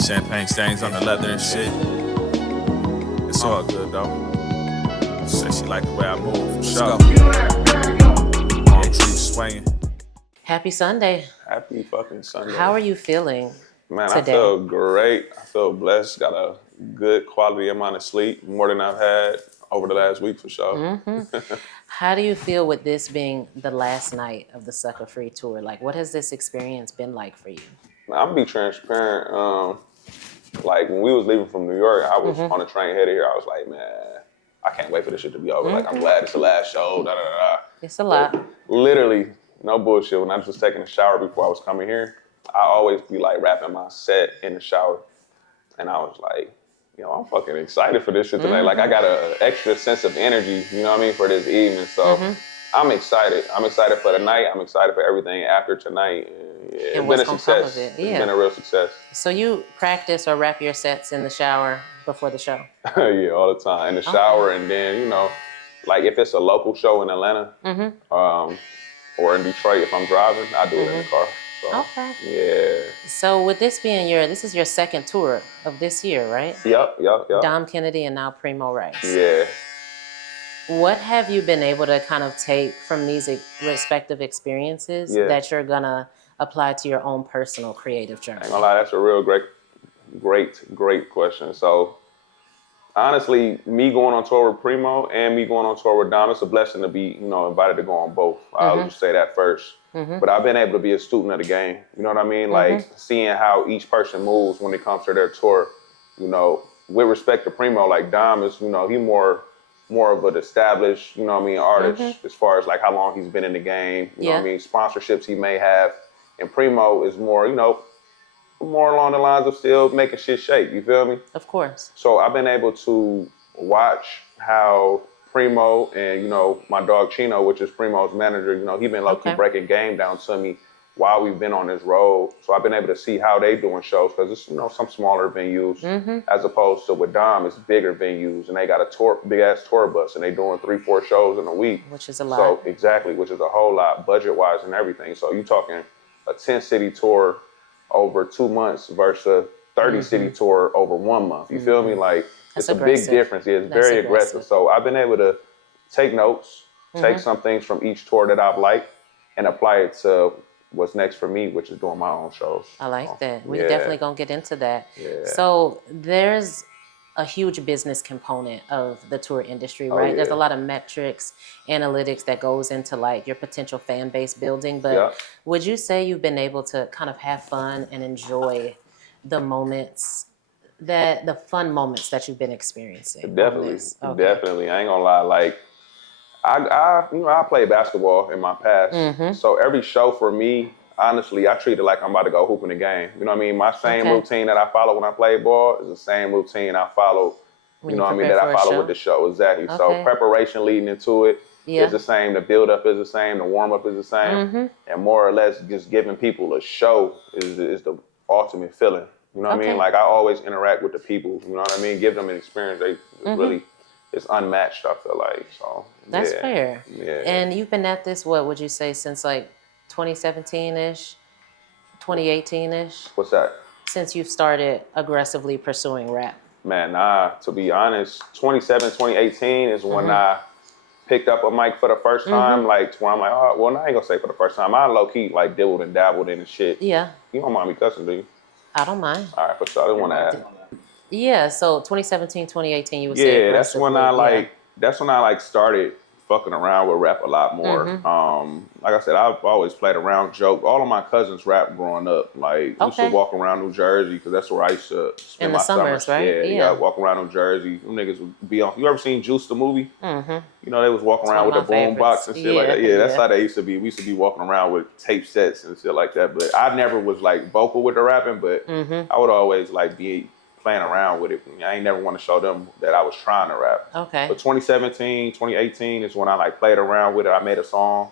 Champagne stains on the leather and shit. It's all good though. Said she like the way I move for sure. Palm trees swinging. Happy Sunday. Happy fucking Sunday. How are you feeling Man, today? I feel great. I feel blessed. Got a good quality amount of sleep, more than I've had over the last week for sure. Mm-hmm. How do you feel with this being the last night of the Sucka Free Tour? Like, what has this experience been like for you? I'm gonna be transparent. Like when we was leaving from New York, I was on the train headed here. I was like, man, I can't wait for this shit to be over. Like, I'm glad it's the last show. Da da da. It's a lot. But literally, no bullshit. When I was just taking a shower before I was coming here, I always be like rapping my set in the shower, and I was like, I'm fucking excited for this shit tonight. Like I got an extra sense of energy, you know what I mean, for this evening. So I'm excited. I'm excited for the night. I'm excited for everything after tonight. It's been a success. It's been a real success. So you practice or rap your sets in the shower before the show? Yeah, all the time. In the shower, and then, like if it's a local show in Atlanta or in Detroit, if I'm driving, I do it in the car. So, okay. Yeah. So with this being this is your second tour of this year, right? Yep. Dom Kennedy and now Premo Rice. Yeah. What have you been able to kind of take from these respective experiences that you're gonna apply to your own personal creative journey? I ain't gonna lie, that's a real great question. So honestly, me going on tour with Premo and me going on tour with Dom, it's a blessing to be, invited to go on both. I'll just say that first. But I've been able to be a student of the game. You know what I mean? Like seeing how each person moves when it comes to their tour. With respect to Premo, like Dom is, he more of an established, artist as far as like how long he's been in the game. You know what I mean? Sponsorships he may have. And Premo is more, more along the lines of still making shit shake. You feel me? Of course. So I've been able to watch how Premo and, my dog Chino, which is Premo's manager, he been low-key breaking game down to me while we've been on this road. So I've been able to see how they doing shows because it's, some smaller venues as opposed to with Dom, it's bigger venues and they got a big-ass tour bus and they doing 3-4 shows in a week. Which is a lot. So exactly, which is a whole lot budget-wise and everything. So you talking a 10-city tour over 2 months versus a 30-city tour over 1 month. You feel me? Like, it's a big difference. Yeah, it's very aggressive. So I've been able to take notes, take some things from each tour that I've liked, and apply it to what's next for me, which is doing my own shows. I like that. We're definitely going to get into that. Yeah. So there's a huge business component of the tour industry, right? There's a lot of metrics, analytics that goes into like your potential fan base building. But would you say you've been able to kind of have fun and enjoy the fun moments that you've been experiencing? Definitely. I ain't gonna lie. Like, I played basketball in my past. So every show for me, honestly, I treat it like I'm about to go hoop in the game. You know what I mean? My same routine that I follow when I play ball is the same routine I follow, that I follow with the show. Exactly. Okay. So preparation leading into it is the same. The build up is the same. The warm up is the same. And more or less just giving people a show is the ultimate feeling. You know what I mean? Like I always interact with the people, you know what I mean? Give them an experience it's unmatched, I feel like. So that's fair. Yeah. And you've been at this, what would you say, since like 2017-ish, 2018-ish? What's that? Since you've started aggressively pursuing rap. Man, to be honest, 2018 is when I picked up a mic for the first time. Like, where I'm like, I ain't gonna say for the first time. I low-key like dibbled and dabbled in the shit. Yeah. You don't mind me cussing, do you? I don't mind. All right, for sure. I didn't want to ask. Yeah, so 2017, 2018, you would say aggressively. That's when I started fucking around with rap a lot more. Like I said, I've always played around, joke. All of my cousins rap growing up. Like, we used to walk around New Jersey because that's where I used to spend my summers. Right? Yeah, walk around New Jersey. Them niggas would be on. You ever seen Juice the movie? They was walking around with the boom box and shit like that. Yeah, that's how they used to be. We used to be walking around with tape sets and shit like that. But I never was like vocal with the rapping, but I would always like be playing around with it. I ain't never want to show them that I was trying to rap. Okay. But 2017, 2018 is when I like played around with it. I made a song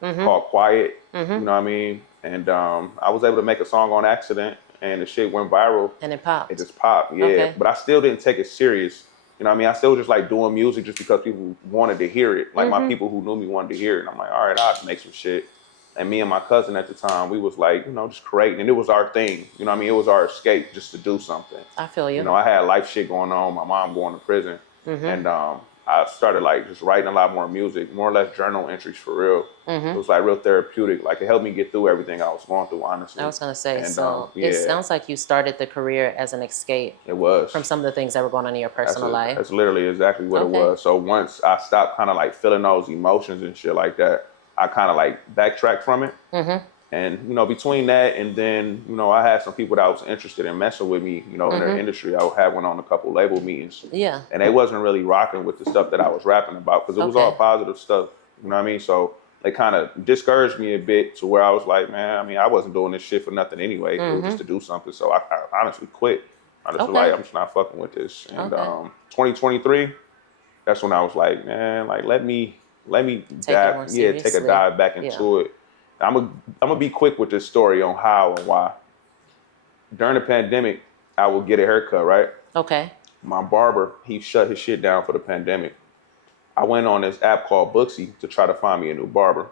called Quiet. You know what I mean? And I was able to make a song on accident and the shit went viral. And it popped. It just popped, yeah. Okay. But I still didn't take it serious. You know what I mean? I still just like doing music just because people wanted to hear it. Like my people who knew me wanted to hear it. And I'm like, all right, I'll make some shit. And me and my cousin at the time, we was like, just creating. And it was our thing. You know what I mean? It was our escape just to do something. I feel you. I had life shit going on. My mom going to prison. And I started like just writing a lot more music, more or less journal entries for real. It was like real therapeutic. Like it helped me get through everything I was going through, honestly. I was going to say, And, it sounds like you started the career as an escape. It was. From some of the things that were going on in your personal life. That's literally exactly what it was. So once I stopped kind of like feeling those emotions and shit like that, I kind of like backtracked from it. And, between that and then, I had some people that was interested in messing with me, in their industry. I had went on a couple label meetings. Yeah. And they wasn't really rocking with the stuff that I was rapping about because it was all positive stuff. You know what I mean? So they kind of discouraged me a bit to where I was like, man, I mean, I wasn't doing this shit for nothing anyway. It was just to do something. So I honestly quit. I just was like, I'm just not fucking with this. And 2023, that's when I was like, man, like let me take a dive back into it. I'm gonna be quick with this story on how and why. During the pandemic, I would get a haircut, right? Okay. My barber, he shut his shit down for the pandemic. I went on this app called Booksy to try to find me a new barber.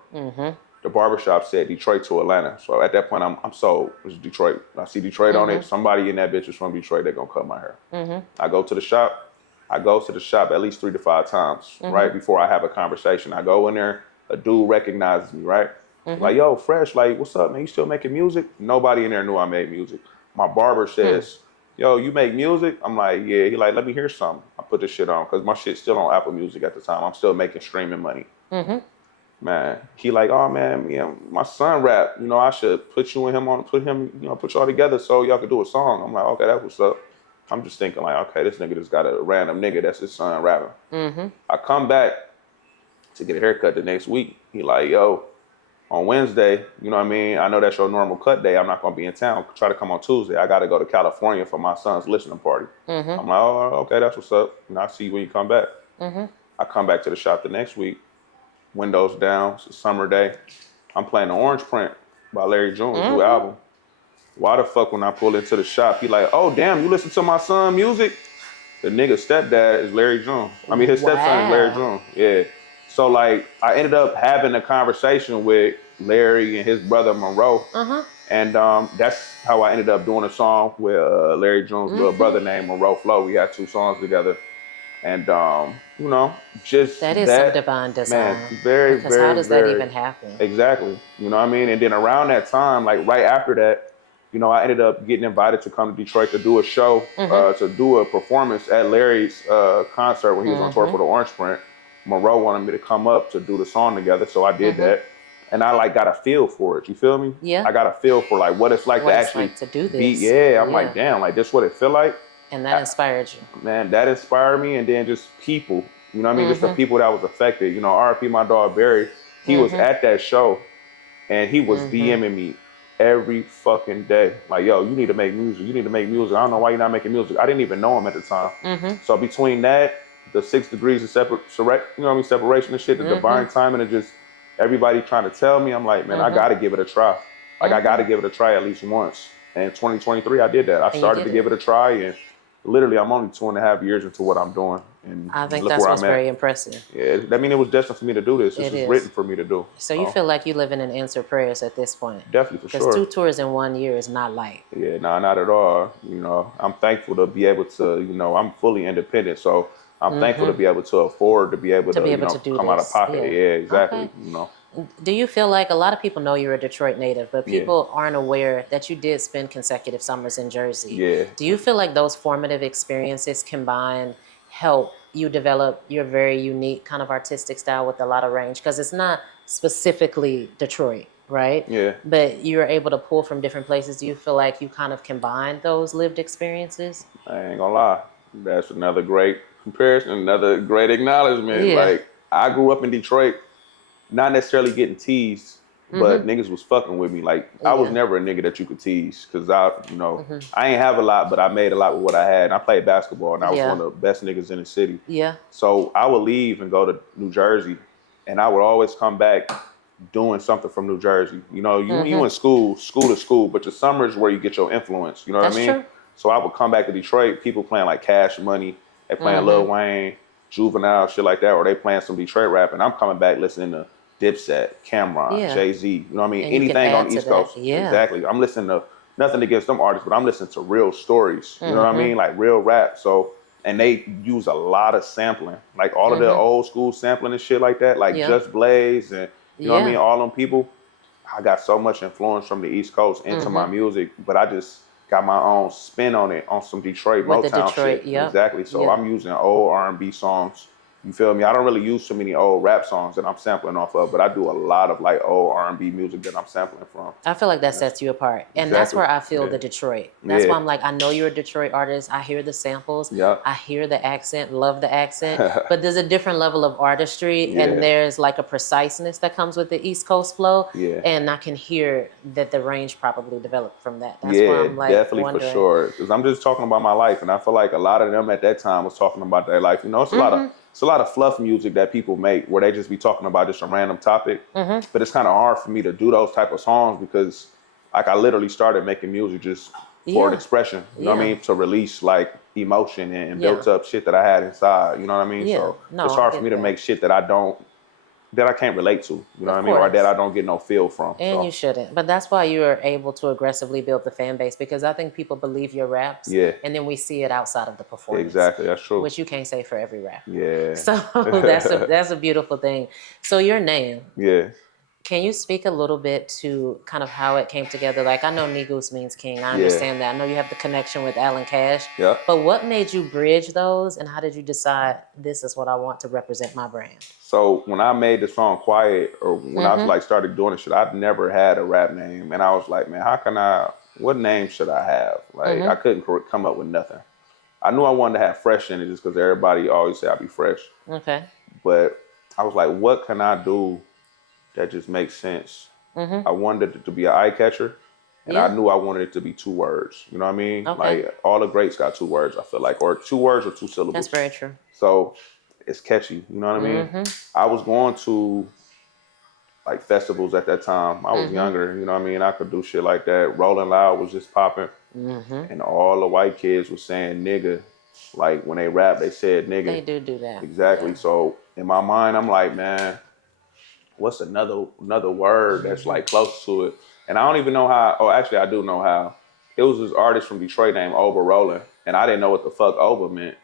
The barbershop said Detroit to Atlanta. So at that point, I'm sold. It's Detroit. I see Detroit on it. Somebody in that bitch is from Detroit. They're gonna cut my hair. I go to the shop. I go to the shop at least 3 to 5 times, right? Before I have a conversation. I go in there, a dude recognizes me, right? Like, yo, Fresh, like, what's up, man? You still making music? Nobody in there knew I made music. My barber says, yo, you make music? I'm like, yeah. He like, let me hear something. I put this shit on, because my shit's still on Apple Music at the time. I'm still making streaming money. Man, he like, oh, man, my son rap. I should put you and him on, put y'all together so y'all could do a song. I'm like, okay, that's what's up. I'm just thinking like, okay, this nigga just got a random nigga that's his son rapping. I come back to get a haircut the next week. He like, yo, on Wednesday, you know what I mean? I know that's your normal cut day. I'm not going to be in town. Try to come on Tuesday. I got to go to California for my son's listening party. I'm like, oh, okay, that's what's up. And I'll see you when you come back. I come back to the shop the next week. Windows down. It's a summer day. I'm playing the Orange Print by Larry June's new album. Why the fuck when I pull into the shop, he like, oh, damn, you listen to my son music? The nigga's stepdad is Larry June. I mean, his stepson is Larry June. Yeah. So, like, I ended up having a conversation with Larry and his brother, Monroe. And that's how I ended up doing a song with Larry June's little brother named Monroe Flo. We had 2 songs together. And, just that is some divine design. Man, very, because very, how does that even happen? Exactly. You know what I mean? And then around that time, like right after that, I ended up getting invited to come to Detroit to do a show, to do a performance at Larry's concert when he was on tour for the Orange Print. Monroe wanted me to come up to do the song together, so I did that. And I like got a feel for it. You feel me? Yeah. I got a feel for like what it's like to actually to do this. I'm like, damn, like this what it feel like. And that inspired you. Man, that inspired me. And then just people, you know what I mean? Just the people that was affected. RIP my dog Barry, he was at that show and he was DMing me every fucking day. Like, yo, you need to make music. You need to make music. I don't know why you're not making music. I didn't even know him at the time. So between that, the 6 degrees of separation and shit, the divine timing and just everybody trying to tell me, I'm like, man, I got to give it a try. Like, I got to give it a try at least once. And 2023, I did that. I started to give it a try, and literally, I'm only 2.5 years into what I'm doing. And I think that's what's very impressive. Yeah, I mean, it was destined for me to do this. This was written for me to do. So you feel like you live in answered prayers at this point? Definitely, for sure. Because 2 tours in 1 year is not light. Yeah, no, not at all. I'm thankful to be able to, I'm fully independent, so I'm thankful to be able to afford to be able to do come out of pocket. Yeah, exactly. Okay. Do you feel like a lot of people know you're a Detroit native, but people aren't aware that you did spend consecutive summers in Jersey? Yeah. Do you feel like those formative experiences combined help you develop your very unique kind of artistic style with a lot of range? Because it's not specifically Detroit, right? Yeah. But you're able to pull from different places. Do you feel like you kind of combine those lived experiences? I ain't gonna lie. That's another great comparison, another great acknowledgement. Yeah. Like, I grew up in Detroit, not necessarily getting teased, but niggas was fucking with me. Like, I was never a nigga that you could tease, because I ain't have a lot, but I made a lot with what I had. And I played basketball, and I was one of the best niggas in the city. Yeah. So I would leave and go to New Jersey, and I would always come back doing something from New Jersey. You in school to school, but your summer is where you get your influence. You know what I mean? That's true. So I would come back to Detroit, people playing like Cash Money, they playing Lil Wayne, Juvenile, shit like that, or they playing some Detroit rap, and I'm coming back listening to Dipset, Cameron, Yeah. Jay-Z, you know what I mean? And you can Anything on add the to East that. Coast. Yeah. Exactly. I'm listening to, nothing against them artists, but I'm listening to real stories. You know what I Mm-hmm. mean? Like real rap. So, and they use a lot of sampling. Like all of the old school sampling and shit like that, like Yeah. Just Blaze and, you know what I mean? Yeah. All them people. I got so much influence from the East Coast into my music, but I just got my own spin on it, on some Detroit With the Motown Detroit, shit. yep. Exactly. So Yeah. I'm using old R&B songs. You feel me? I don't really use too many old rap songs that I'm sampling off of, but I do a lot of like old R&B music that I'm sampling from. I feel like that sets you apart. And that's Exactly. where I feel Yeah. the Detroit. That's why Yeah. I'm like, I know you're a Detroit artist. I hear the samples. Yep. I hear the accent, love the accent. But there's a different level of artistry Yeah. and there's like a preciseness that comes with the East Coast flow. Yeah. And I can hear that the range probably developed from that. That's Yeah, why I'm like definitely wondering. for sure. Because I'm just talking about my life, and I feel like a lot of them at that time was talking about their life. You know, it's a lot of fluff music that people make where they just be talking about just a random topic. But it's kind of hard for me to do those type of songs because, like, I literally started making music just for an expression. You know what I Yeah. mean? To release like emotion and Yeah. built up shit that I had inside. You know what I mean? Yeah. So No, it's I hard get for me to that. make shit that I can't relate to. You know Of what I mean? Or course. that I don't get no feel from. And So, you shouldn't. But that's why you are able to aggressively build the fan base because I think people believe your raps. Yeah. And then we see it outside of the performance. exactly, that's true. Which you can't say for every rap. Yeah. So that's a beautiful thing. So your name, Yeah. can you speak a little bit to kind of how it came together? Like I know Negus means king. I understand that. I know you have the connection with Alan Cash. Yeah. But what made you bridge those and how did you decide this is what I want to represent my brand? So when I made the song Quiet, or when I was like started doing this shit, I'd never had a rap name, and I was like, man, what name should I have? Like I couldn't come up with nothing. I knew I wanted to have fresh in it just because everybody always say I'd be fresh, Okay. but I was like, what can I do that just makes sense? I wanted it to be an eye catcher, and I knew I wanted it to be 2 words. You know what I mean? Okay. Like all the greats got 2 words. I feel like, or 2 words or 2 syllables. That's very true. So it's catchy. You know what I mean? I was going to like festivals at that time. I was younger. You know what I mean? I could do shit like that. Rolling Loud was just popping, and all the white kids was saying nigga. Like when they rap, they said nigga. They do that. Exactly. Yeah. So in my mind, I'm like, man, what's another word that's like close to it? And I don't even know how. Oh, actually, I do know how. It was this artist from Detroit named Oba Rollin', and I didn't know what the fuck Oba meant.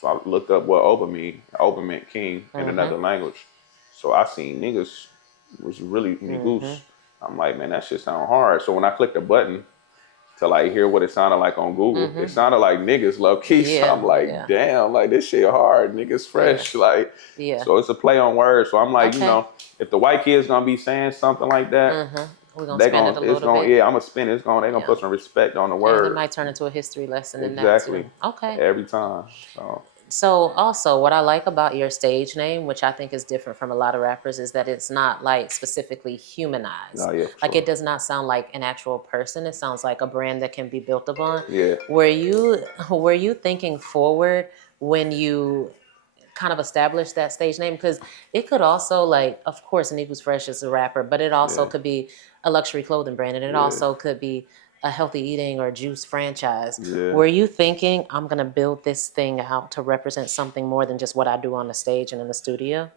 So I looked up what Oba mean. Oba meant king in another language. So I seen niggas was really Negus. I'm like, man, that shit sound hard. So when I clicked the button to like hear what it sounded like on Google, it sounded like niggas low key. So I'm like, damn, like this shit hard. Niggas fresh. Like, so it's a play on words. So I'm like, you know, if the white kid's gonna be saying something like that, we're gonna spin it a little bit. Yeah, I'm gonna spin it. They're gonna put some respect on the word. And it might turn into a history lesson in that Exactly. too. Okay. Every time. So also what I like about your stage name, which I think is different from a lot of rappers, is that it's not like specifically humanized. Oh, yeah, Like sure. it does not sound like an actual person. It sounds like a brand that can be built upon. Yeah. Were you thinking forward when you kind of established that stage name? Because it could also, like, of course, Negus Fresh is a rapper, but it also could be a luxury clothing brand, and it also could be a healthy eating or juice franchise. Yeah. Were you thinking, I'm going to build this thing out to represent something more than just what I do on the stage and in the studio?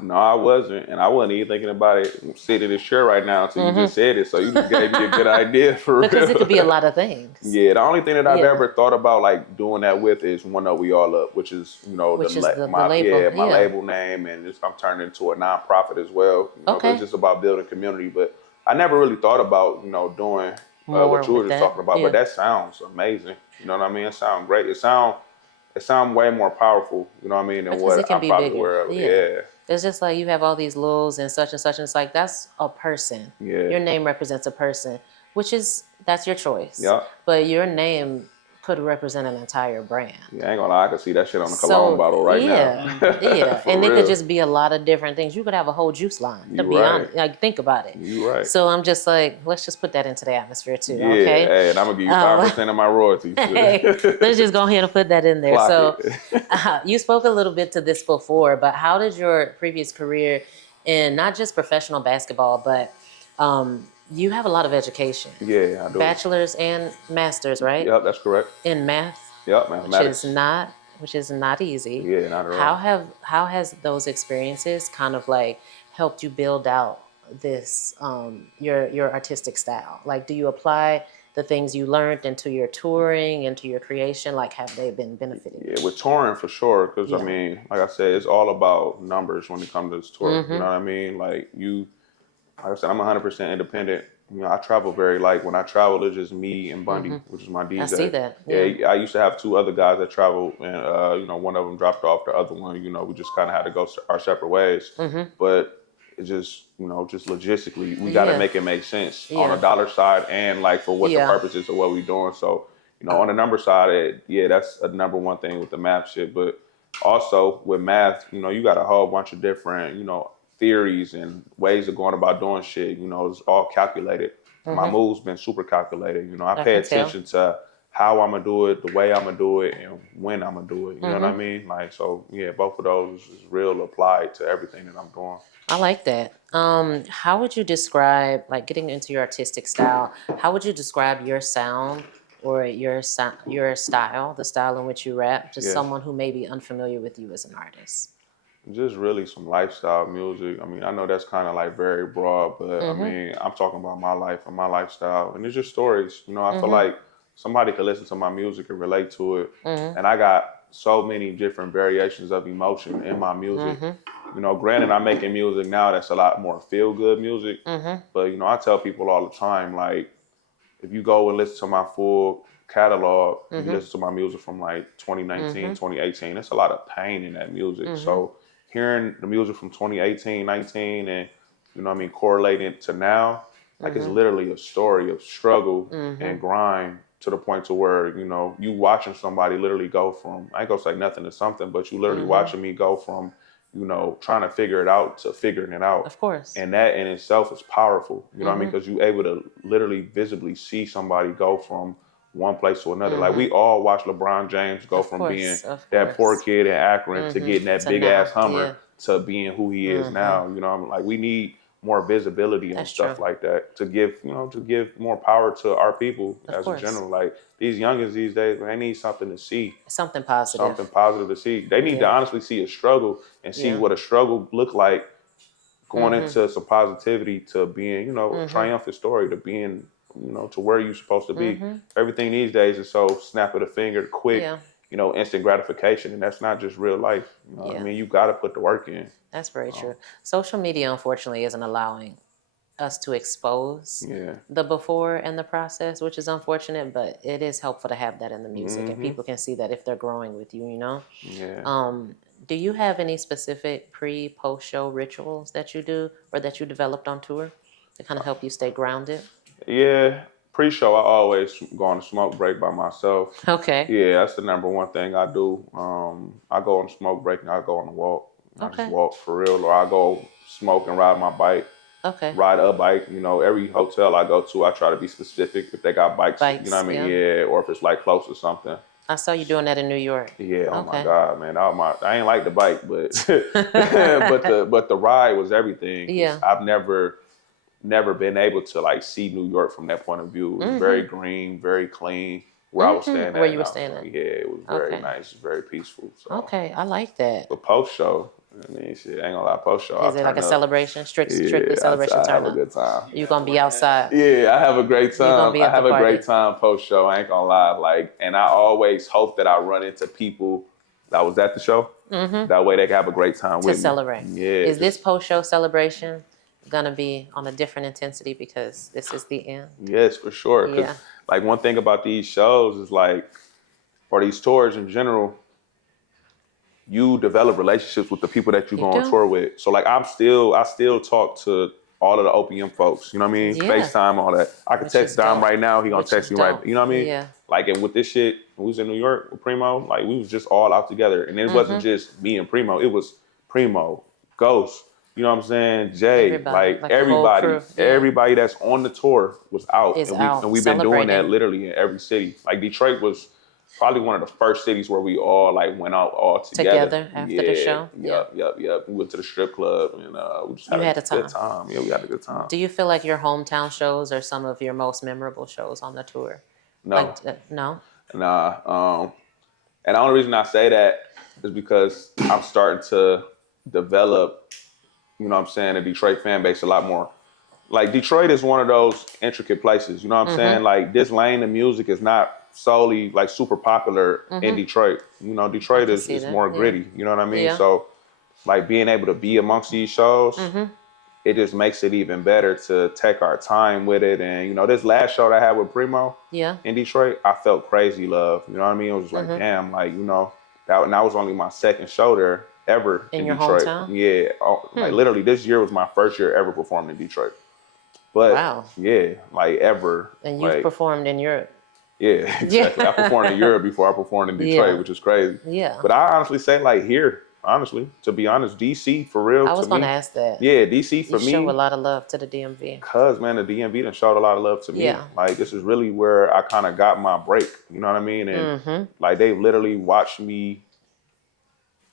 No, I wasn't. And I wasn't even thinking about it sitting in this chair right now until you just said it. So you just gave me a good idea for real. Because it could be a lot of things. Yeah, the only thing that I've ever thought about like doing that with is One Up We All Up, which is, you know, my label. My label name, and I'm turning into a nonprofit as well. You know, it's just about building community. But I never really thought about, you know, doing what you were just talking about. But that sounds amazing. You know what I mean? It sounds great. It sounds way more powerful, you know what I mean, than Because what it can I'm be probably bigger. aware of. Yeah. Yeah. It's just like you have all these lils and such, and it's like, that's a person. Yeah. Your name represents a person, that's your choice. Yeah. But your name could represent an entire brand. Yeah, I ain't gonna lie, I can see that shit on the cologne bottle right now. Yeah. And real. it could just be a lot of different things. You could have a whole juice line, to be honest. Like, think about it. You right. So I'm just like, let's just put that into the atmosphere too, Yeah, okay? hey, and I'm gonna give you 5% of my royalties. Hey, let's just go ahead and put that in there. Clock So you spoke a little bit to this before, but how did your previous career in not just professional basketball, but you have a lot of education. Yeah, I do. Bachelor's and master's, right? Yep, that's correct. In math? Yep, mathematics. Which is not easy. Yeah, not at all. How has those experiences kind of like helped you build out this your artistic style? Like, do you apply the things you learned into your touring, into your creation? Like, have they been benefiting? Yeah, with touring for sure. Because I Yeah. mean, like I said, it's all about numbers when it comes to this tour. You know what I mean? Like I said, I'm 100% independent. You know, I travel very light. When I travel, it's just me and Bundy, which is my DJ. I see that. Yeah, I used to have 2 other guys that travel, and you know, one of them dropped off. The other one, you know, we just kind of had to go our separate ways. But it's just, you know, just logistically, we got to make it make sense on the dollar side and like for what the purposes of what we're doing. So, you know, on the number side, that's a number one thing with the math shit. But also with math, you know, you got a whole bunch of different, you know, theories and ways of going about doing shit. You know, it's all calculated. My moves been super calculated. You know, I pay attention to how I'm gonna do it, the way I'm gonna do it, and when I'm gonna do it. You know what I mean? Like, so yeah, both of those is real applied to everything that I'm doing. I like that. How would you describe, like, getting into your artistic style? How would you describe your sound or your style, the style in which you rap, to someone who may be unfamiliar with you as an artist? Just really some lifestyle music. I mean, I know that's kind of like very broad, but I mean, I'm talking about my life and my lifestyle, and it's just stories. You know, I feel like somebody could listen to my music and relate to it, and I got so many different variations of emotion in my music. You know, granted, I'm making music now that's a lot more feel-good music, but you know, I tell people all the time, like, if you go and listen to my full catalog, you listen to my music from like 2019, 2018, it's a lot of pain in that music. So hearing the music from 2018, 19, and you know what I mean, correlating it to now, like it's literally a story of struggle and grind to the point to where, you know, you watching somebody literally go from, I ain't gonna say nothing to something, but you literally watching me go from, you know, trying to figure it out to figuring it out. Of course. And that in itself is powerful. You know what I mean? Because you're able to literally visibly see somebody go from one place to another. Like we all watch LeBron James go from being that poor kid in Akron to getting that big ass Hummer to being who he is now. You know what I mean? Like we need more visibility and stuff like that to give, you know, to give more power to our people as a general. Like these youngins these days, they need something to see. Something positive. Something positive to see. They need to honestly see a struggle and see what a struggle look like going into some positivity to being, you know, a triumphant story to being, you know, to where you're supposed to be. Everything these days is so snap of the finger, quick, you know, instant gratification. And that's not just real life. You know what I mean? You got to put the work in. That's very true. Social media, unfortunately, isn't allowing us to expose the before and the process, which is unfortunate, but it is helpful to have that in the music and people can see that if they're growing with you, you know? Do you have any specific pre-post show rituals that you do or that you developed on tour to kind of help you stay grounded? Yeah. Pre-show, I always go on a smoke break by myself. Okay. Yeah, that's the number one thing I do. I go on a smoke break and I go on a walk. I just walk for real, or I go smoke and ride my bike. Okay. Ride a bike. You know, every hotel I go to, I try to be specific if they got bikes. You know what I mean? Yeah, or if it's like close or something. I saw you doing that in New York. Yeah. Oh my God, man. I ain't like the bike, but but the ride was everything. Yeah. I've never been able to like see New York from that point of view. It was very green, very clean. Where I was staying at. Where you were staying at? Yeah, it was very nice, very peaceful. So. Okay, I like that. The post show, I mean, shit, I ain't gonna lie, post show. Is it like a celebration? Strictly celebration turn up? I have a good time. You gonna be outside? Yeah, I have a great time. I have a party. Great time post show. I ain't gonna lie, like, and I always hope that I run into people that was at the show. That way they can have a great time with me. To celebrate. Yeah. Is this post show celebration gonna be on a different intensity because this is the end? Yes, for sure. Yeah. Like one thing about these shows is like, or these tours in general, you develop relationships with the people that you go on tour with. So like I still talk to all of the OPM folks, you know what I mean? Yeah. FaceTime, all that. I could text Dom right now, he gonna text me right, you know what I mean? Yeah. Like, and with this shit, when we was in New York with Premo, like we was just all out together. And it wasn't just me and Premo, it was Premo, Ghost, you know what I'm saying? Jay, everybody that's on the tour was out. And we've been doing that literally in every city. Like Detroit was probably one of the first cities where we all like went out all together. After the show? Yep. We went to the strip club and we just had a good time. Yeah, we had a good time. Do you feel like your hometown shows are some of your most memorable shows on the tour? No. No? Nah. And the only reason I say that is because I'm starting to develop you know what I'm saying, the Detroit fan base a lot more. Like, Detroit is one of those intricate places, you know what I'm saying? Like, this lane of music is not solely, like, super popular in Detroit. You know, Detroit is more gritty, you know what I mean? Yeah. So, like, being able to be amongst these shows, it just makes it even better to take our time with it. And, you know, this last show that I had with Premo in Detroit, I felt crazy love, you know what I mean? It was like, damn, like, you know, and that was only my second show there ever in your Detroit. hometown? Yeah, like, literally, this year was my first year ever performing in Detroit. But yeah, like, ever. And you've like, performed in Europe. Yeah, exactly. I performed in Europe before I performed in Detroit, which is crazy. Yeah. But I honestly say, like, here, honestly, to be honest, DC for real. I was going to ask that. Yeah, DC for me. You show a lot of love to the DMV. Cause, man, the DMV done showed a lot of love to me. Yeah. Like, this is really where I kind of got my break. You know what I mean? And like, they literally watched me.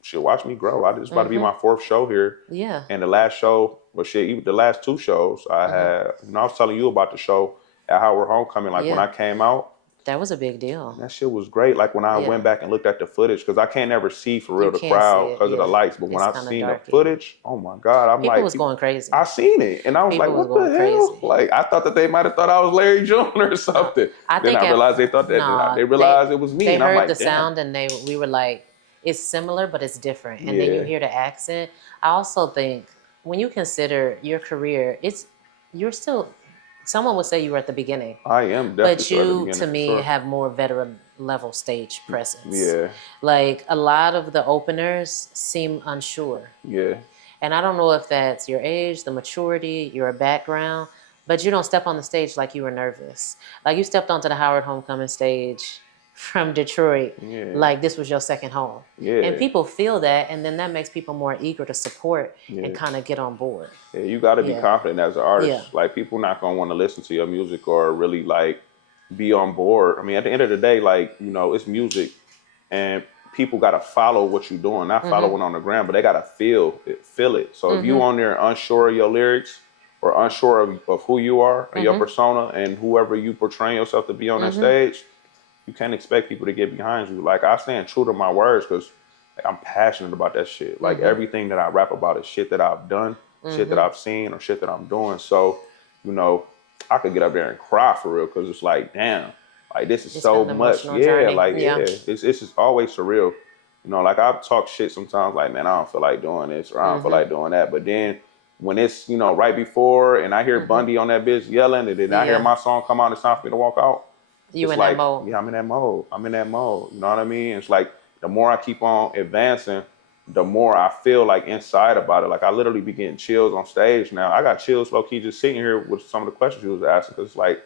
She'll watch me grow. This is about to be my fourth show here. Yeah. And the last show, even the last two shows I had, you know, I was telling you about the show at Howard Homecoming. Like, when I came out, that was a big deal. That shit was great. Like, when I went back and looked at the footage, because I can't ever see for real the crowd because of the lights. But when I seen the footage, oh my God, I'm people was going crazy. I seen it, and I was like, what the hell? Like, I thought that they might have thought I was Larry June or something. Then I realized they thought that they realized it was me. They and I'm heard like, the sound, and we were like, it's similar, but it's different. And then you hear the accent. I also think when you consider your career, you're still. Someone would say you were at the beginning. I am definitely. But you, to me, have more veteran level stage presence. Yeah. Like, a lot of the openers seem unsure. Yeah. And I don't know if that's your age, the maturity, your background, but you don't step on the stage like you were nervous. Like, you stepped onto the Howard Homecoming stage from Detroit, like this was your second home. Yeah. And people feel that, and then that makes people more eager to support and kind of get on board. Yeah, you got to be confident as an artist. Yeah. Like, people not going to want to listen to your music or really, like, be on board. I mean, at the end of the day, like, you know, it's music, and people got to follow what you're doing, not following on the ground, but they got to feel it. So if you on there unsure of your lyrics or unsure of who you are or your persona and whoever you portray yourself to be on that stage, you can't expect people to get behind you. Like, I stand true to my words because I'm passionate about that shit. Like, everything that I rap about is shit that I've done, shit that I've seen, or shit that I'm doing. So, you know, I could get up there and cry for real because it's like, damn, like, this is so much. Yeah, like, it's just always surreal. You know, like, I talk shit sometimes like, man, I don't feel like doing this or I don't feel like doing that. But then when it's, you know, right before and I hear Bundy on that bitch yelling and then I hear my song come out, it's time for me to walk out. You in that mode. Yeah, I'm in that mode. You know what I mean? It's like, the more I keep on advancing, the more I feel like inside about it. Like, I literally be getting chills on stage now. I got chills low-key just sitting here with some of the questions you was asking. Because, like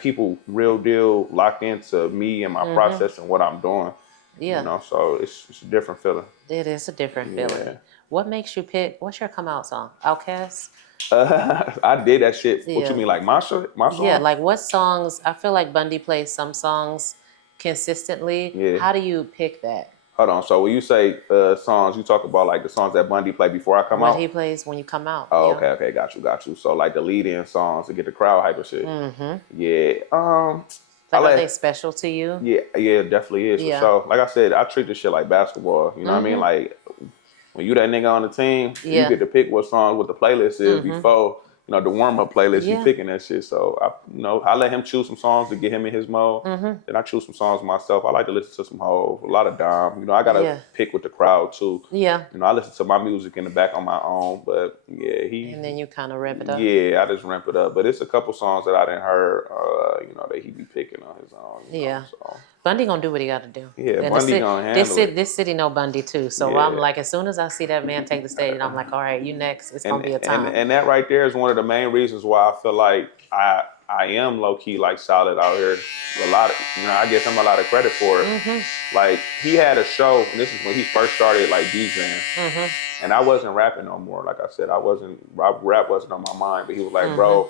people real deal locked into me and my process and what I'm doing. Yeah. You know, so it's a different feeling. It is a different feeling. What makes you pick, what's your come out song? Outkast? I did that shit. What you mean, like my song? Yeah, like what songs? I feel like Bundy plays some songs consistently. Yeah. How do you pick that? Hold on. So when you say songs, you talk about like the songs that Bundy play before I come out? What he plays when you come out. Oh, okay. Got you. So like the lead-in songs to get the crowd hype and shit. Yeah. Like, are they special to you? Yeah, it definitely is. Yeah. So like I said, I treat this shit like basketball. You know what I mean? Like, when you that nigga on the team, you get to pick what song, what the playlist is before, you know, the warm-up playlist, you picking that shit. So, I let him choose some songs to get him in his mode. Then I choose some songs myself. I like to listen to some Hov, a lot of Dom. You know, I got to pick with the crowd, too. Yeah. You know, I listen to my music in the back on my own, but, And then you kind of ramp it up? Yeah, I just ramp it up. But it's a couple songs that I didn't heard, you know, that he be picking on his own. You know, so. Bundy gonna do what he gotta do. Yeah, and Bundy gonna handle it. This city know Bundy too. So I'm like, as soon as I see that man take the stage, I'm like, all right, you next. It's gonna be a time. And that right there is one of the main reasons why I feel like I am low key like solid out here. A lot of, I give him a lot of credit for it. Like, he had a show, and this is when he first started like DJing. And I wasn't rapping no more. Like I said, rap wasn't on my mind. But he was like, bro,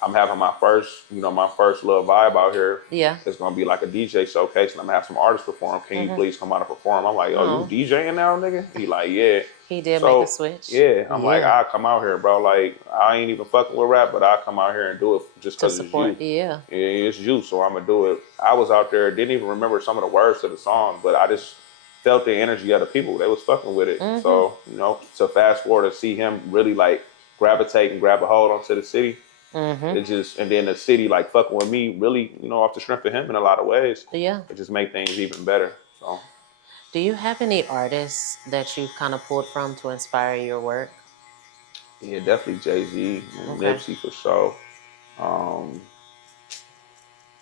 I'm having my first little vibe out here. Yeah. It's going to be like a DJ showcase, and I'm going to have some artists perform. Can you please come out and perform? I'm like, you DJing now, nigga? He like, yeah. He did make a switch. Yeah. I'm like, I'll come out here, bro. Like, I ain't even fucking with rap, but I'll come out here and do it just because it's you. Yeah. Yeah, it's you, so I'm going to do it. I was out there, didn't even remember some of the words to the song, but I just felt the energy of the people. They was fucking with it. Mm-hmm. So, you know, to fast forward to see him really like gravitate and grab a hold onto the city, it just, and then the city like fucking with me really, you know, off the strength of him in a lot of ways. Yeah. It just made things even better. So. Do you have any artists that you've kind of pulled from to inspire your work? Yeah, definitely Jay-Z and Okay. Nipsey for sure.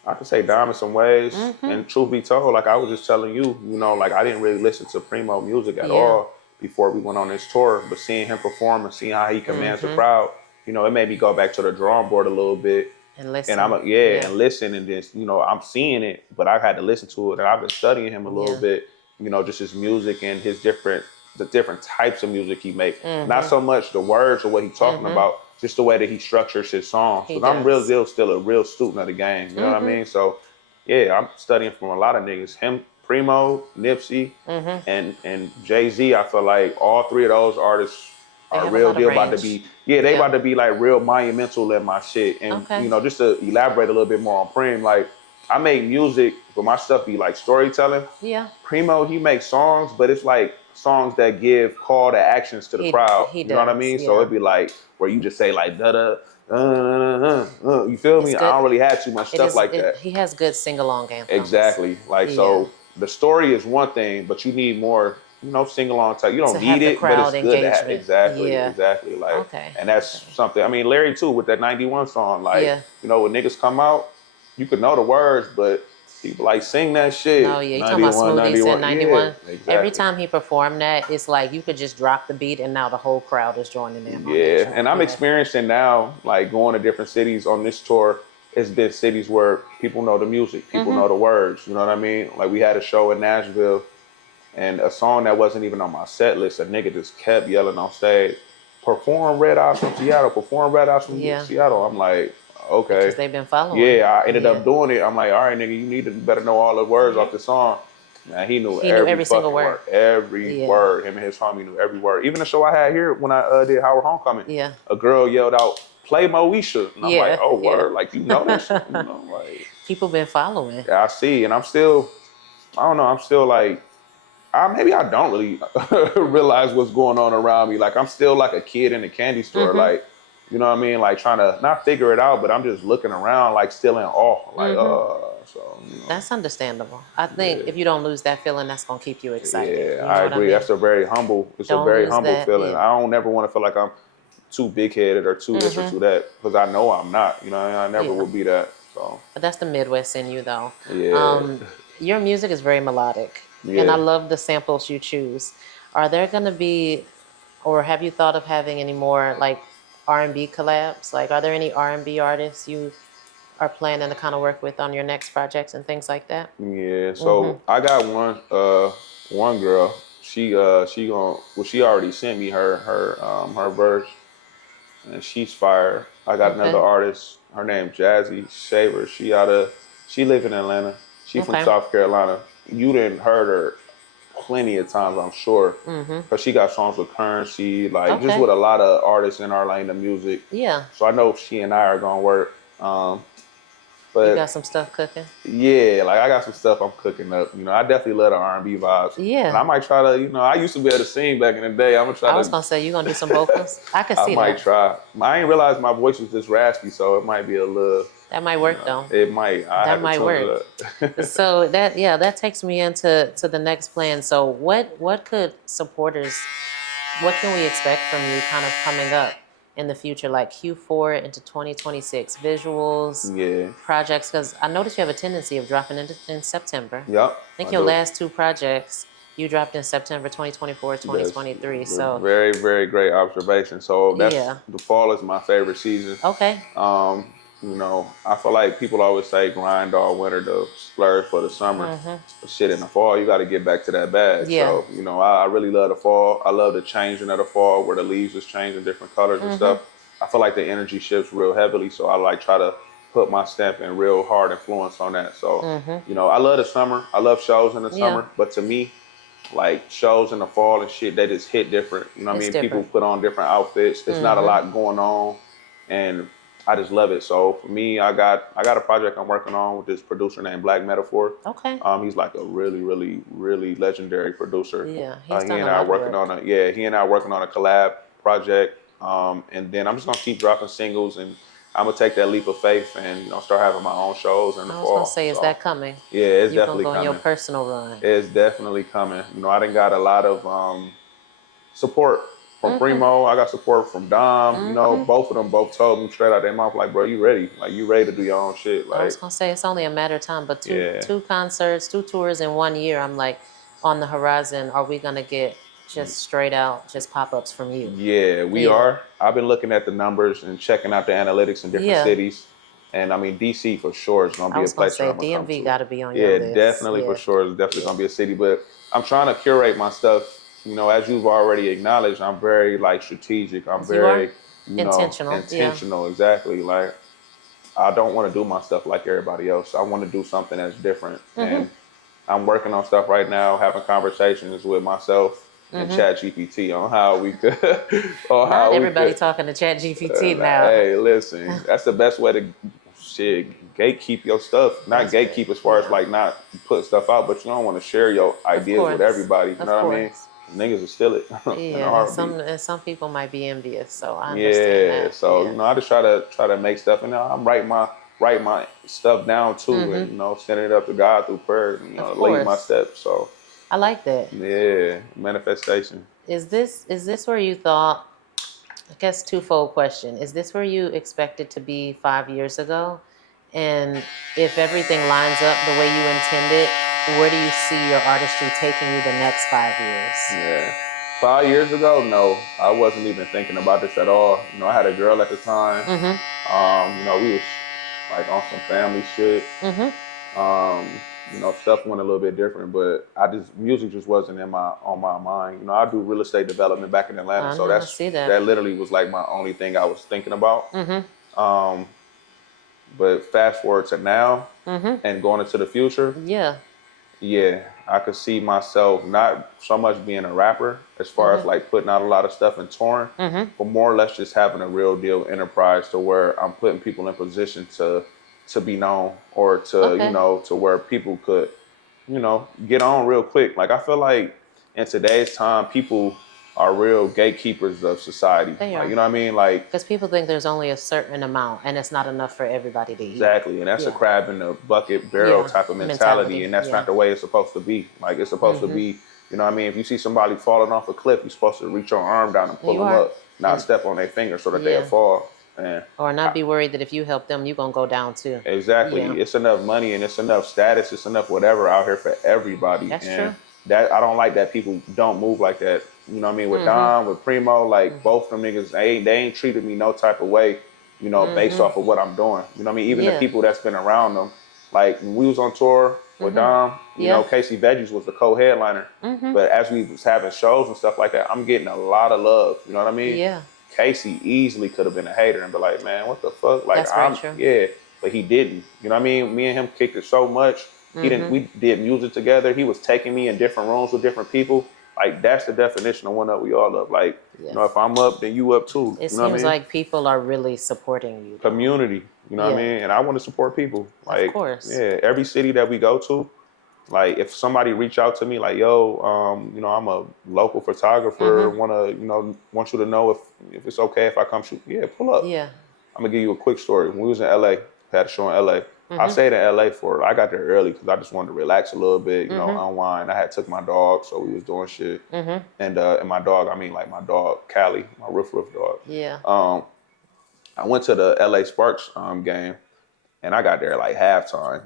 I could say Dime in some ways. And truth be told, like I was just telling you, you know, like I didn't really listen to Premo music at all before we went on this tour. But seeing him perform and seeing how he commands the crowd, you know, it made me go back to the drawing board a little bit. And listen. And and listen, and then, you know, I'm seeing it, but I had to listen to it. And I've been studying him a little bit, you know, just his music and his the different types of music he makes. Not so much the words or what he's talking about, just the way that he structures his songs. Because I'm still a real student of the game. You know what I mean? So, yeah, I'm studying from a lot of niggas. Him, Premo, Nipsey, and Jay-Z. I feel like all three of those artists are real deal about to be. Yeah, they about to be like real monumental in my shit. And you know, just to elaborate a little bit more on Prem, like I make music, but my stuff be like storytelling. Yeah. Premo, he makes songs, but it's like songs that give call to actions to the crowd. You know what I mean? So it'd be like where you just say like da da. You feel me? Good. I don't really have too much stuff like that. He has good sing-along anthems. Exactly. Like so, the story is one thing, but you need more. You know, sing-along type. You don't need it, but it's good to have. Exactly. Like, and that's something. I mean, Larry too with that '91 song. Like, you know, when niggas come out, you could know the words, but people like sing that shit. Oh yeah, you talking about Smoothies in '91? Yeah, exactly. Every time he performed that, it's like you could just drop the beat and now the whole crowd is joining in. Yeah, and I'm experiencing now, like going to different cities on this tour. It's been cities where people know the music, people know the words. You know what I mean? Like we had a show in Nashville. And a song that wasn't even on my set list, a nigga just kept yelling on stage, perform Red Eyes from Seattle, perform Red Eyes from Seattle. I'm like, okay. Because they've been following. Yeah, I ended up doing it. I'm like, all right, nigga, you better know all the words off the song. Man, he knew every single word. Every word. Him and his homie knew every word. Even the show I had here when I did Howard Homecoming, a girl yelled out, play Moesha. And I'm like, oh, word. Like, you know this shit. You know, like. People been following. Yeah, I see. And I'm still, I don't know, I'm still like, maybe I don't really realize what's going on around me. Like I'm still like a kid in a candy store, like, you know what I mean? Like trying to not figure it out, but I'm just looking around, like still in awe. Like, so. You know. That's understandable. I think if you don't lose that feeling, that's gonna keep you excited. Yeah, you know I agree. I mean? That's a very humble. It's a very humble feeling. I don't never want to feel like I'm too big headed or too this or too that, because I know I'm not. You know, I never will be that. So. But that's the Midwest in you, though. Yeah. Your music is very melodic. And I love the samples you choose. Are there going to be, or have you thought of having any more like R&B collabs? Like, are there any R&B artists you are planning to kind of work with on your next projects and things like that? Yeah. So I got one girl. She already sent me her verse, and she's fire. I got another artist. Her name Jazzy Shaver. She live in Atlanta. She from South Carolina. You didn't heard her plenty of times, I'm sure. Because she got songs with Currency, like just with a lot of artists in our lane of music. Yeah. So I know she and I are gonna work. But you got some stuff cooking? Yeah, like I got some stuff I'm cooking up. You know, I definitely love the R&B vibes. Yeah. And I might try to, you know, I used to be able to sing back in the day. I'm gonna try. I was gonna say you gonna do some vocals. I could see that. I might try. I ain't realized my voice was this raspy, so it might be a little. That might work though. It might. That might work. So that takes me into the next plan. So what could supporters, what can we expect from you kind of coming up in the future, like Q4 into 2026, visuals, projects? Because I noticed you have a tendency of dropping in September. Yep. I think your last two projects you dropped in September 2024, 2023. Yes, so very, very great observation. So that's the fall is my favorite season. Okay. You know, I feel like people always say grind all winter to splurge for the summer. But shit, in the fall, you got to get back to that bag. Yeah. So, you know, I really love the fall. I love the changing of the fall where the leaves is changing different colors and stuff. I feel like the energy shifts real heavily. So I like try to put my stamp and real hard influence on that. So, you know, I love the summer. I love shows in the summer. But to me, like shows in the fall and shit, they just hit different. You know what I mean? People put on different outfits. There's not a lot going on. And I just love it. So for me, I got a project I'm working on with this producer named Black Metaphor. Okay. He's like a really, really, really legendary producer. Yeah, he's He done and a I lot of working work. on a collab project. And then I'm just gonna keep dropping singles, and I'm gonna take that leap of faith and start having my own shows in the I was gonna fall. say, is So that coming? yeah, it's You gonna definitely go on your coming. personal run? It's definitely coming. I done got a lot of support from Premo. I got support from Dom. Both of them both told me straight out their mouth, like, bro, you ready? Like, you ready to do your own shit? I was Like, gonna say it's only a matter of time, but yeah, two concerts, two tours in 1 year. I'm like, on the horizon. Are we gonna get just straight out just pop ups from you? yeah, we Yeah. are. I've been looking at the numbers and checking out the analytics in different Yeah. cities. And I mean, DC for sure is gonna I be a was gonna place that say I'm gonna come DMV to. got to be on your Yeah, list. definitely for Yeah. sure. It's definitely gonna be a city, but I'm trying to curate my stuff. As you've already acknowledged, I'm very like strategic. I'm You are very, intentional. Yeah. intentional. Exactly. Like I don't want to do my stuff like everybody else. I want to do something that's different. And I'm working on stuff right now, having conversations with myself and Chat GPT on how we could, on Not how we everybody could. talking to Chat GPT now. Hey, listen, that's the best way to gatekeep your stuff. Not That's good. gatekeep as far as Yeah. like not put stuff out, but you don't want to share your ideas with course. everybody. You Of know what I mean? course. Niggas will steal it in a Yeah, heartbeat. some people might be envious, so I understand Yeah, that. so Yeah. I just try to make stuff, and I'm write my stuff down too, and sending it up to God through prayer, Of lead my course. steps. So I like that. yeah, manifestation. Is this where you thought? I guess twofold question. Is this where you expected to be 5 years ago? And if everything lines up the way you intended, where do you see your artistry taking you the next 5 years? Yeah. 5 years ago, no, I wasn't even thinking about this at all. I had a girl at the time. We was like on some family shit. Stuff went a little bit different, but music just wasn't on my mind. I do real estate development back in Atlanta, so I see that. that literally was like my only thing I was thinking about. Um, but fast forward to now and going into the future, Yeah. yeah, I could see myself not so much being a rapper as far as like putting out a lot of stuff and touring, but more or less just having a real deal enterprise to where I'm putting people in position to be known or to to where people could get on real quick. Like I feel like in today's time, people are real gatekeepers of society. They Like, are. you know what I mean? Like Because people think there's only a certain amount and it's not enough for everybody to eat. exactly, and that's a Yeah. crab in the bucket barrel Yeah. type of mentality, and that's Yeah. not the way it's supposed to be. Like it's supposed to be, you know what I mean? If you see somebody falling off a cliff, you're supposed to reach your arm down and pull You them are. up, not step on their finger so that they'll Yeah. fall. And Or not be worried that if you help them, you're going to go down too. exactly, Yeah. it's enough money and it's enough status, it's enough whatever out here for everybody. That's and true. that I don't like that people don't move like that. You know what I mean? With Don, with Premo, like both them niggas, they ain't treated me no type of way, based off of what I'm doing. You know what I mean? Even the Yeah. people that's been around them, like when we was on tour with Dom, you know, Casey Veggies was the co-headliner. But as we was having shows and stuff like that, I'm getting a lot of love. You know what I mean? Yeah. Casey easily could have been a hater and be like, man, what the fuck? Like, That's very true. yeah, but he didn't. You know what I mean? Me and him kicked it so much. He didn't. We did music together. He was taking me in different rooms with different people. Like that's the definition of one up we all up. Like, if I'm up, then you up too. It you know what I seems mean? like people are really supporting you. Community. You know what I Yeah. mean? And I want to support people. Like, Of course. yeah, every city that we go to, like if somebody reach out to me like, yo, I'm a local photographer, want you to know if it's okay if I come shoot. Yeah, pull up. Yeah. I'm gonna give you a quick story. When we was in LA, had a show in LA. I stayed in LA I got there early because I just wanted to relax a little bit, unwind. I had took my dog, so we was doing shit. And my dog, I mean like my dog, Callie, my Roof dog. Yeah. I went to the LA Sparks game, and I got there like halftime.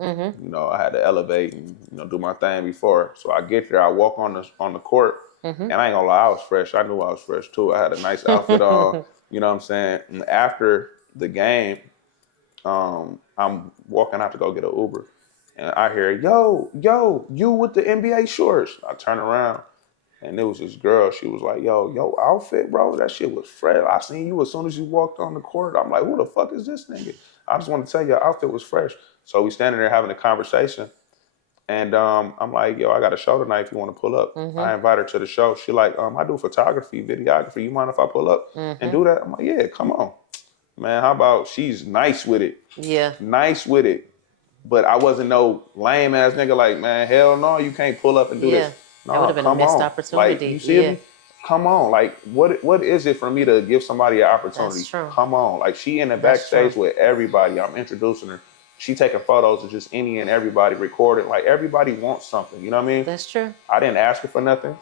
I had to elevate and do my thing before. So I get there, I walk on the court, and I ain't gonna lie, I was fresh. I knew I was fresh too. I had a nice outfit on. You know what I'm saying? And after the game, I'm walking out to go get an Uber, and I hear, yo, you with the NBA shorts. I turn around, and it was this girl. She was like, yo outfit, bro, that shit was fresh. I seen you as soon as you walked on the court. I'm like, who the fuck is this nigga? I just want to tell you, your outfit was fresh. So we standing there having a conversation, and I'm like, yo, I got a show tonight if you want to pull up. I invite her to the show. She like, I do photography, videography. You mind if I pull up and do that? I'm like, yeah, come on. man, how about she's nice with it? Yeah. Nice with it. But I wasn't no lame ass nigga like, man, hell no, you can't pull up and do this. No, that would have been a missed opportunity. Like, you see me? Come on. Like, what is it for me to give somebody an opportunity? That's true. Come on. Like, she in the backstage with everybody. I'm introducing her. She taking photos of just any and everybody recording. Like, everybody wants something. You know what I mean? That's true. I didn't ask her for nothing.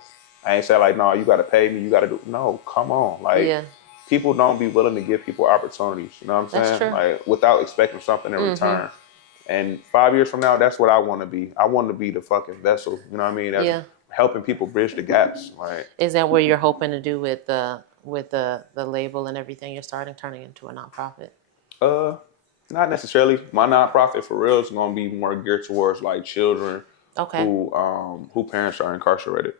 I ain't say like, no, you got to pay me. You got to do. No, come on. Like, people don't be willing to give people opportunities. You know what I'm saying? That's true. Like, without expecting something in return. And 5 years from now, that's what I want to be. I want to be the fucking vessel. You know what I mean? That's helping people bridge the gaps. Like, is that what you're hoping to do with the label and everything you're starting, turning into a nonprofit? Not necessarily. My nonprofit for real is gonna be more geared towards like children who parents are incarcerated.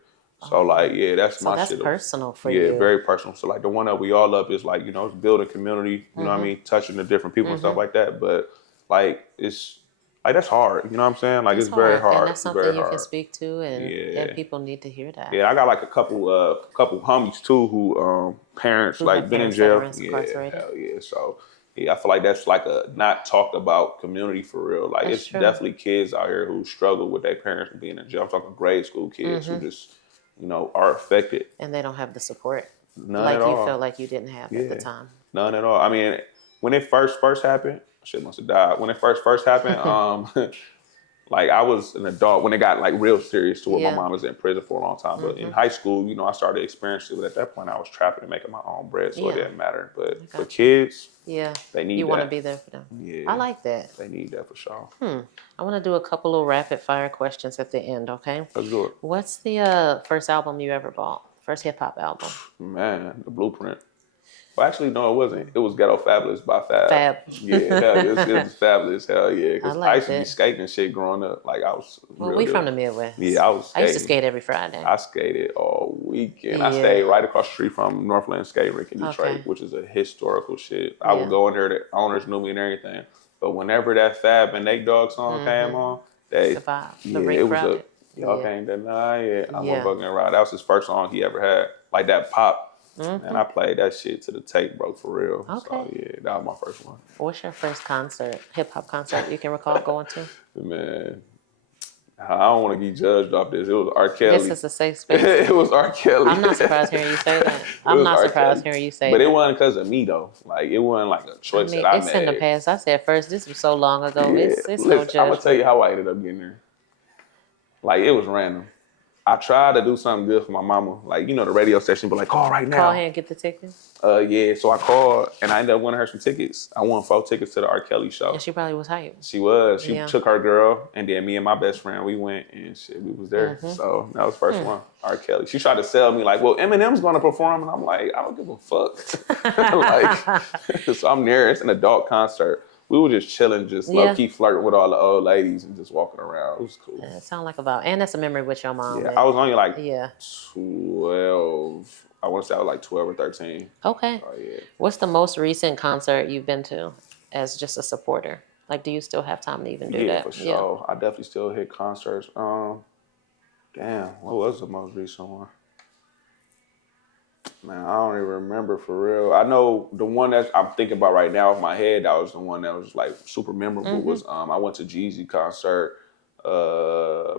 So like, that's my shit. That's personal for you. Yeah, very personal. So like the one that we all love is like, you know, it's building community, you know what I mean, touching the different people and stuff like that. But like it's like that's hard. You know what I'm saying? Like it's very hard. And that's something you can speak to, and people need to hear that. Yeah, I got like a couple homies too who parents like been in jail. Hell yeah. So I feel like that's like a not talked about community for real. Like it's definitely kids out here who struggle with their parents being in jail. I'm talking grade school kids who just, you know, are affected. And they don't have the support. None like at you all. felt like you didn't have at the time. None at all. I mean, when it first happened, shit must have died. When it first happened, like I was an adult when it got like real serious to where my mom was in prison for a long time. But in high school, you know, I started experiencing it. But at that point, I was trapping and making my own bread, so it didn't matter. But for kids, they need you that. want to be there for them. Yeah, I like that. They need that for sure. I want to do a couple of rapid fire questions at the end. Okay. Let's do it. What's the first album you ever bought? First hip hop album? Man, The Blueprint. Well, actually, no, it wasn't. It was Ghetto Fabulous by Fab. Yeah, hell, it was fabulous. Hell yeah. Because I used to be skating and shit growing up. Like, I was we from the Midwest. Yeah, I was skating. I used to skate every Friday. I skated all weekend. I stayed right across the street from Northland Skate Rink in Detroit, which is a historical shit. I would go in there, the owners knew me and everything. But whenever that Fab and Nate Dogg song came on, the rink crowded. Y'all can't deny it. I'm a fucking ride. That was his first song he ever had. Like that pop. And I played that shit to the tape, bro, for real. Okay. So, yeah, that was my first one. What's your first hip hop concert you can recall going to? Man, I don't want to get judged off this. It was R. Kelly. This is a safe space. It was R. Kelly. I'm not surprised hearing you say that. I'm not surprised hearing you say that. But it wasn't because of me, though. Like, it wasn't like a choice that I made. It's in the past. I said first, this was so long ago. Yeah. It's no judgment. I'm going to tell you how I ended up getting there. Like, it was random. I tried to do something good for my mama. Like, you know, the radio station, but like, call right now. Call here and get the tickets? Yeah, so I called and I ended up winning her some tickets. I won 4 tickets to the R. Kelly show. And she probably was hyped. She was. She took her girl and then me and my best friend, we went and shit, we was there. So that was the first one, R. Kelly. She tried to sell me like, well, Eminem's gonna perform. And I'm like, I don't give a fuck. Like, so I'm there, it's an adult concert. We were just chilling, just low-key flirting with all the old ladies and just walking around. It was cool. Yeah, it sounds like a vibe. And that's a memory with your mom. Yeah, I was only like 12. I want to say I was like 12 or 13. Okay. Oh, yeah. What's the most recent concert you've been to as just a supporter? Like, do you still have time to even do that? Yeah, for sure. I definitely still hit concerts. Damn, what was the most recent one? Man, I don't even remember for real. I know the one that I'm thinking about right now in my head, that was the one that was like super memorable was I went to Jeezy concert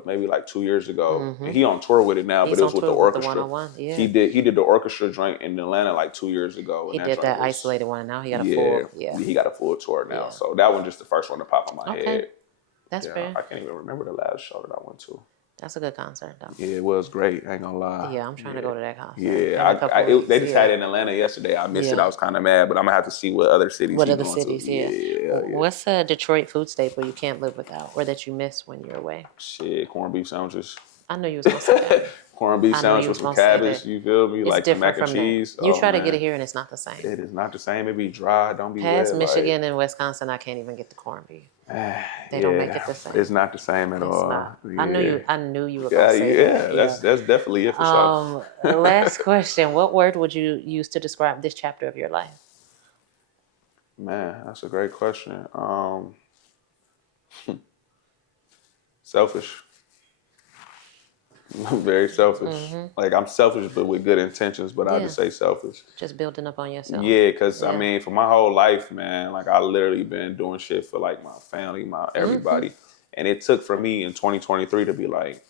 maybe like 2 years ago. And he on tour with it now, but it was with the orchestra. He did the orchestra joint in Atlanta like 2 years ago. He did that isolated one, and now he got a full he got a full tour now. So that one just the first one to pop in my head. That's fair. I can't even remember the last show that I went to. That's a good concert, though. Yeah, it was great. I ain't gonna lie. Yeah, I'm trying to go to that concert. Yeah, they just had it in Atlanta yesterday. I missed it. I was kind of mad, but I'm gonna have to see what other cities. What's a Detroit food staple you can't live without, or that you miss when you're away? Shit, corned beef sandwiches. I knew you was gonna say that. Corned beef sandwiches with cabbage. You feel me? It's like the mac and cheese. You try to get it here, and it's not the same. It is not the same. It be dry. Don't be past wet, Michigan and Wisconsin. I can't even get the corned beef. They don't make it the same. It's not the same at all. Not. I knew you were gonna say that. That's definitely it for sure. Last question. What word would you use to describe this chapter of your life? Man, that's a great question. Selfish. I'm very selfish. Like I'm selfish, but with good intentions. But I just say selfish. Just building up on yourself. Yeah, because I mean, for my whole life, man, like I literally been doing shit for like my family, my everybody, and it took for me in 2023 to be like,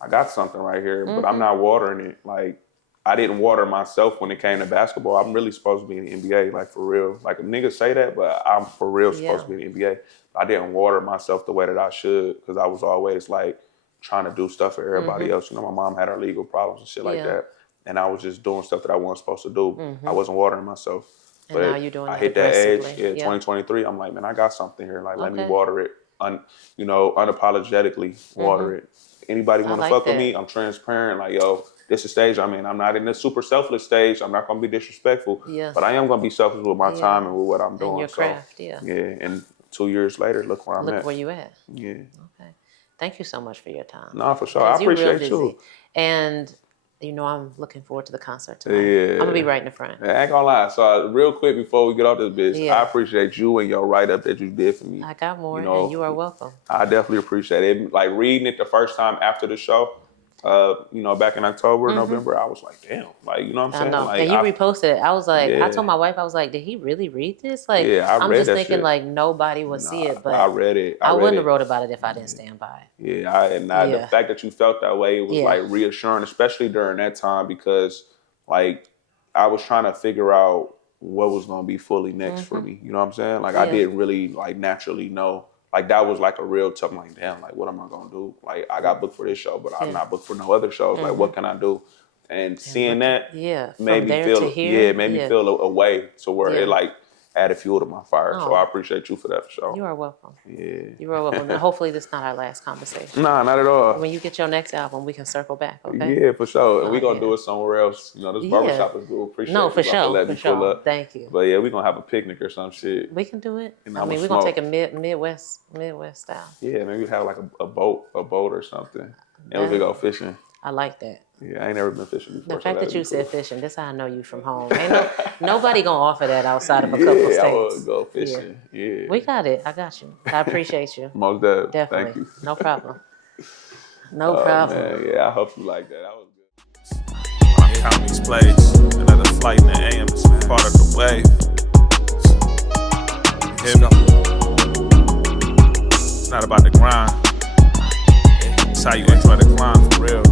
I got something right here, but I'm not watering it. Like I didn't water myself when it came to basketball. I'm really supposed to be in the NBA, like for real. Like niggas say that, but I'm for real supposed to be in the NBA. I didn't water myself the way that I should because I was always like trying to do stuff for everybody else. You know, my mom had her legal problems and shit like that. And I was just doing stuff that I wasn't supposed to do. I wasn't watering myself. And now you're doing I that hit that age, aggressively. 2023, I'm like, man, I got something here. Like, let me water it, unapologetically water it. Anybody want to fuck with me, I'm transparent. Like, yo, this is stage I'm in. I'm not in the super selfless stage. I'm not going to be disrespectful. But I am going to be selfish with my time and with what I'm doing. And your craft, and 2 years later, look where I'm at. Look where you at. Yeah. Okay. Thank you so much for your time. No, for sure. I appreciate you. And you know, I'm looking forward to the concert tonight. I'm gonna be right in the front. I ain't gonna lie. So real quick before we get off this bitch, I appreciate you and your write-up that you did for me. I got more, and you are welcome. I definitely appreciate it. Like reading it the first time after the show, back in October, November, I was like, damn, like, you know what I'm saying? I know. Like, and you reposted it. I was like, I told my wife, I was like, did he really read this? Like, I'm just thinking like nobody would see it, but I read it. I wouldn't have wrote about it if I didn't stand by it. The fact that you felt that way, it was like reassuring, especially during that time, because like I was trying to figure out what was gonna be fully next for me. You know what I'm saying? Like I didn't really like naturally know. Like that was like a real tough, like, damn, like what am I gonna do? Like I got booked for this show, but I'm not booked for no other shows. Like what can I do? And seeing that made me feel a way to where it like added fuel to my fire. So I appreciate you for that for sure. You are welcome. Yeah. You are welcome. And hopefully this is not our last conversation. Nah, not at all. When you get your next album, we can circle back, okay? Yeah, for sure. And we're gonna do it somewhere else. You know, this barbershop is cool. Appreciate No, for sure. For sure. Thank you. But yeah, we're gonna have a picnic or some shit. We can do it. And I mean, we're gonna take a Midwest style. Yeah, maybe have like a boat or something. And we could go fishing. I like that. Yeah, I ain't never been fishing before. The fact that you said fishing, that's how I know you from home. Ain't nobody gonna offer that outside of a couple states. I would go fishing. Yeah. We got it. I got you. I appreciate you. Most definitely. Thank you. No problem. No problem. Man, yeah, I hope you like that. That was good. I'm counting these plays. Another flight in the AM is part of the wave. Here we go. It's not about the grind. It's how you enjoy the climb for real.